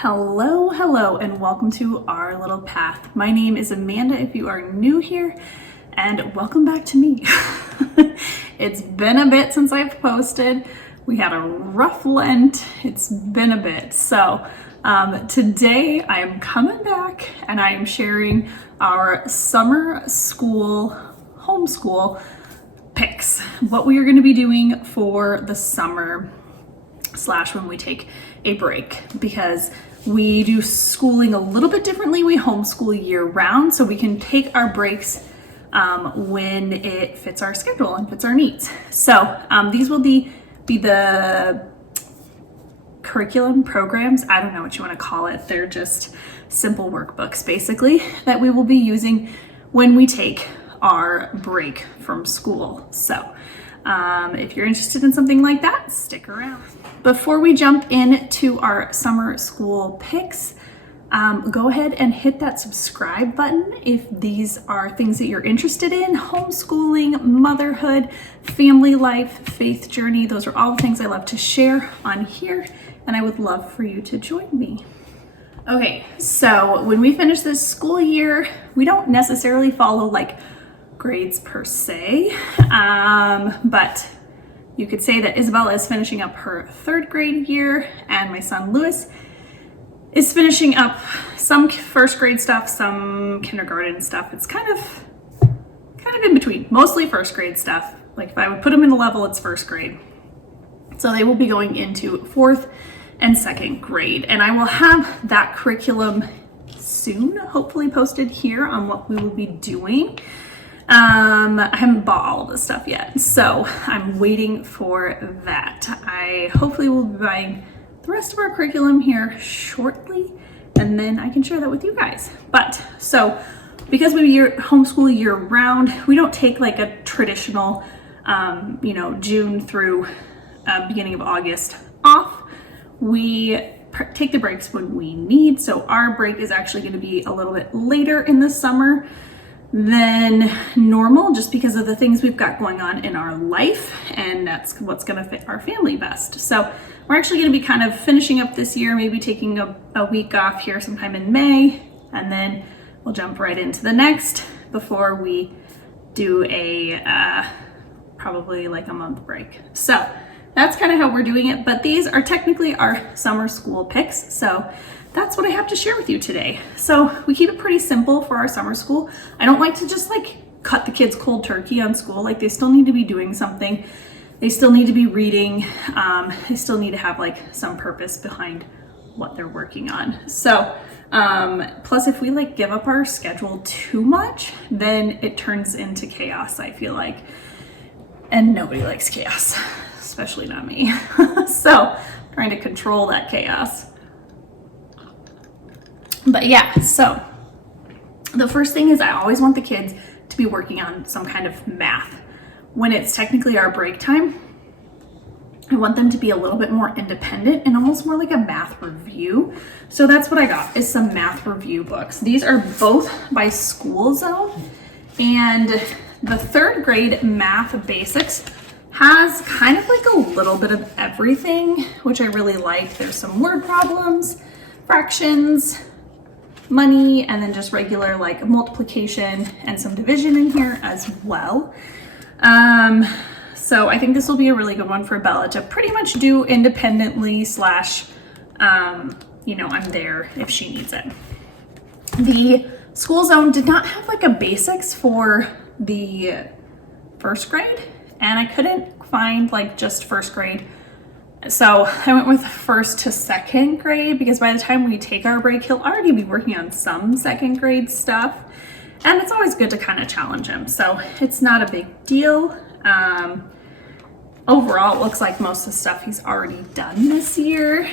Hello, and welcome to our little path. My name is Amanda if you are new here, and welcome back to me. It's been a bit since I've posted. We had a rough Lent. It's been a bit. So today I am coming back and I am sharing our summer school homeschool picks. What we are going to be doing for the summer / when we take a break, because we do schooling a little bit differently. We homeschool year round, so we can take our breaks when it fits our schedule and fits our needs. So these will be the curriculum programs. I don't know what you want to call it. They're just simple workbooks basically that we will be using when we take our break from school. So if you're interested in something like that, stick around. Before we jump into our summer school picks, go ahead and hit that subscribe button if these are things that you're interested in. Homeschooling, motherhood, family life, faith journey. Those are all the things I love to share on here, and I would love for you to join me. Okay, so when we finish this school year, we don't necessarily follow like grades per se, but you could say that Isabella is finishing up her 3rd grade year, and my son Lewis is finishing up some first grade stuff, some kindergarten stuff. It's kind of in between, mostly first grade stuff. Like if I would put them in a level, it's first grade. So they will be going into 4th and 2nd grade, and I will have that curriculum soon, hopefully posted here on what we will be doing. I haven't bought all of this stuff yet, so I'm waiting for that. I hopefully will be buying the rest of our curriculum here shortly, and then I can share that with you guys. But so because we homeschool year round, we don't take like a traditional, June through beginning of August off. We take the breaks when we need. So our break is actually going to be a little bit later in the summer than normal, just because of the things we've got going on in our life, and that's what's going to fit our family best. So we're actually going to be kind of finishing up this year, maybe taking a week off here sometime in May, and then we'll jump right into the next before we do a probably like a month break. So that's kind of how we're doing it, but these are technically our summer school picks. So that's what I have to share with you today. So we keep it pretty simple for our summer school. I don't like to just like cut the kids cold turkey on school. Like they still need to be doing something. They still need to be reading. They still need to have like some purpose behind what they're working on. So plus if we like give up our schedule too much, then it turns into chaos, I feel like. And nobody likes chaos, especially not me. So trying to control that chaos. But yeah, so the first thing is I always want the kids to be working on some kind of math. When it's technically our break time, I want them to be a little bit more independent and almost more like a math review. So that's what I got, is some math review books. These are both by School Zone, and the 3rd grade math basics has kind of like a little bit of everything, which I really like. There's some word problems, fractions, money, and then just regular like multiplication and some division in here as well. So I think this will be a really good one for Bella to pretty much do independently / I'm there if she needs it. The School Zone did not have like a basics for the 1st grade, and I couldn't find like just 1st grade. So I went with 1st to 2nd grade, because by the time we take our break, he'll already be working on some 2nd grade stuff. And it's always good to kind of challenge him. So it's not a big deal. Overall, it looks like most of the stuff he's already done this year.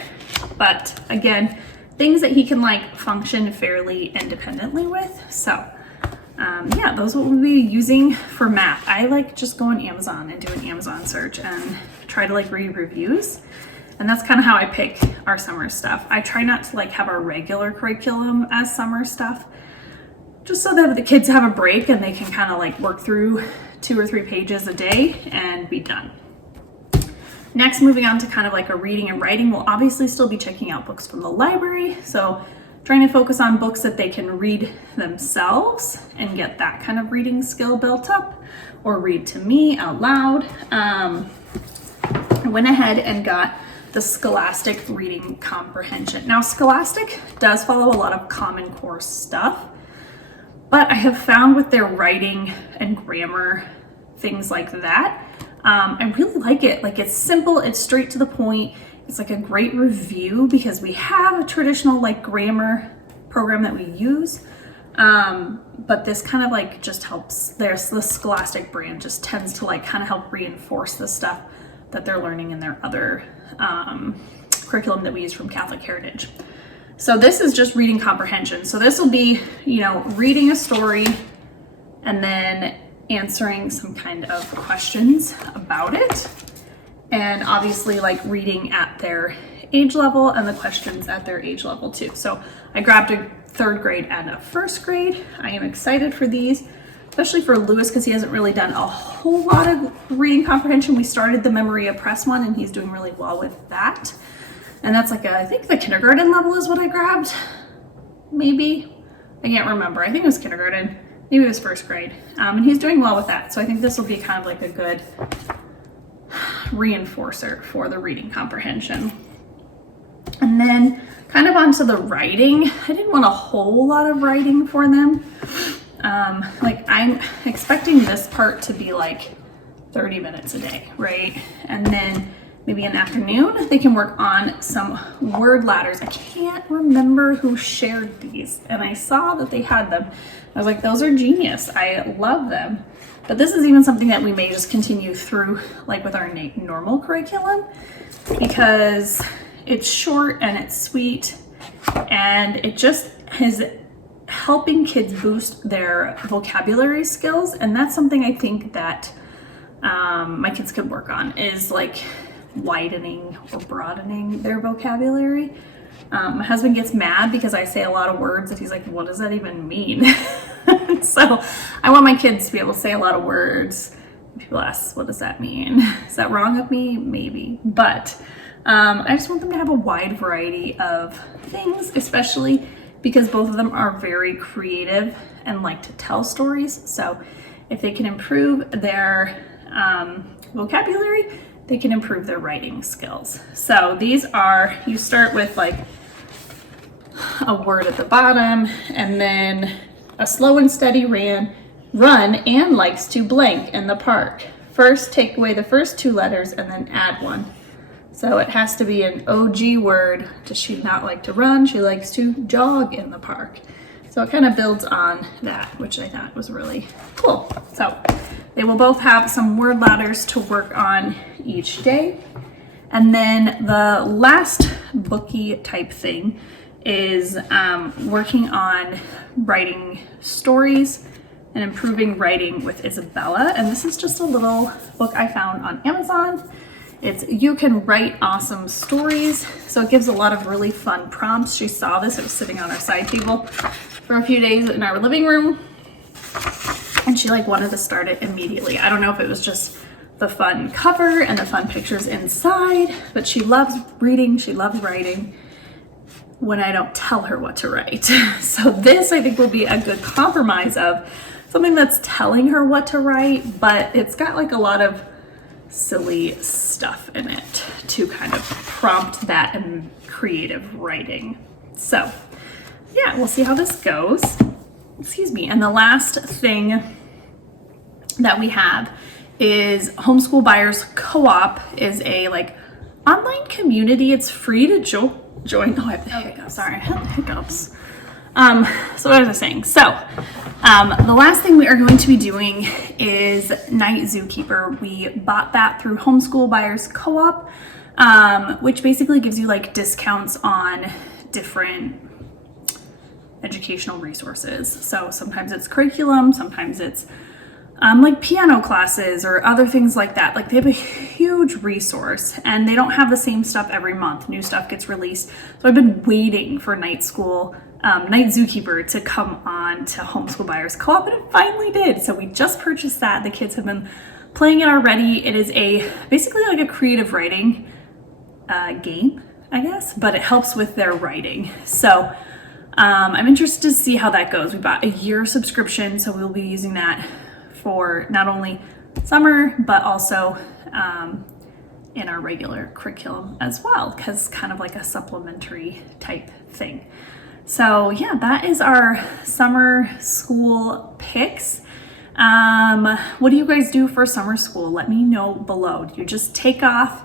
But again, things that he can like function fairly independently with. So yeah, those will be using for math. I like just go on Amazon and do an Amazon search and try to like read reviews. And that's kind of how I pick our summer stuff. I try not to like have our regular curriculum as summer stuff, just so that the kids have a break and they can kind of like work through 2 or 3 pages a day and be done. Next, moving on to kind of like a reading and writing, we'll obviously still be checking out books from the library. So trying to focus on books that they can read themselves and get that kind of reading skill built up, or read to me out loud. I went ahead and got the Scholastic Reading Comprehension. Now, Scholastic does follow a lot of Common Core stuff, but I have found with their writing and grammar, things like that, I really like it. Like, it's simple, it's straight to the point. It's like a great review because we have a traditional like grammar program that we use. But this kind of like just helps. There's the Scholastic brand just tends to like kind of help reinforce the stuff that they're learning in their other curriculum that we use from Catholic Heritage. So this is just reading comprehension. So this will be, you know, reading a story and then answering some kind of questions about it. And obviously like reading at their age level and the questions at their age level too. So I grabbed a 3rd grade and a 1st grade. I am excited for these, especially for Lewis because he hasn't really done a whole lot of reading comprehension. We started the Memory of Press one and he's doing really well with that. And that's like I think the kindergarten level is what I grabbed. Maybe, I can't remember. I think it was kindergarten, maybe it was 1st grade. And he's doing well with that. So I think this will be kind of like a good reinforcer for the reading comprehension. And then kind of onto the writing. I didn't want a whole lot of writing for them. Like I'm expecting this part to be like 30 minutes a day, right? And then maybe in the afternoon, they can work on some word ladders. I can't remember who shared these, and I saw that they had them. I was like, those are genius. I love them. But this is even something that we may just continue through like with our normal curriculum because it's short and it's sweet and it just is helping kids boost their vocabulary skills. And that's something I think that my kids could work on is like widening or broadening their vocabulary. My husband gets mad because I say a lot of words and he's like, what does that even mean? So I want my kids to be able to say a lot of words. People ask, what does that mean? Is that wrong of me? Maybe. But I just want them to have a wide variety of things, especially because both of them are very creative and like to tell stories. So if they can improve their vocabulary, they can improve their writing skills. So these are, you start with like a word at the bottom and then a slow and steady run and likes to blank in the park. First, take away the first 2 letters and then add one. So it has to be an OG word. Does she not like to run? She likes to jog in the park. So it kind of builds on that, which I thought was really cool. So they will both have some word ladders to work on each day. And then the last booky type thing is working on writing stories and improving writing with Isabella. And this is just a little book I found on Amazon. It's You Can Write Awesome Stories. So it gives a lot of really fun prompts. She saw this, it was sitting on our side table for a few days in our living room. And she like wanted to start it immediately. I don't know if it was just the fun cover and the fun pictures inside, but she loves reading, she loves writing when I don't tell her what to write. So this I think will be a good compromise of something that's telling her what to write, but it's got like a lot of silly stuff in it to kind of prompt that and creative writing. So yeah, we'll see how this goes. Excuse me. And the last thing that we have is Homeschool Buyers Co-op is a like online community. It's free to join. Oh, I have the hiccups. Sorry, I have the hiccups. So what was I saying? So the last thing we are going to be doing is Night Zookeeper. We bought that through Homeschool Buyers Co-op, which basically gives you like discounts on different educational resources. So sometimes it's curriculum, sometimes it's like piano classes or other things like that. Like they have a huge resource and they don't have the same stuff every month. New stuff gets released. So I've been waiting for Night Zookeeper to come on to Homeschool Buyers Co-op, and it finally did. So we just purchased that. The kids have been playing it already. It is basically like a creative writing game, I guess, but it helps with their writing. So I'm interested to see how that goes. We bought a year subscription, so we'll be using that for not only summer, but also in our regular curriculum as well, because kind of like a supplementary type thing. So yeah, that is our summer school picks. What do you guys do for summer school? Let me know below. Do you just take off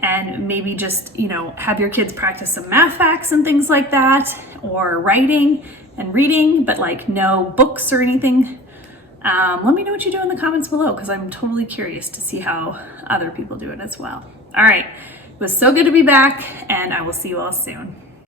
and maybe just, have your kids practice some math facts and things like that, or writing and reading, but like no books or anything? Let me know what you do in the comments below, because I'm totally curious to see how other people do it as well. All right, it was so good to be back, and I will see you all soon.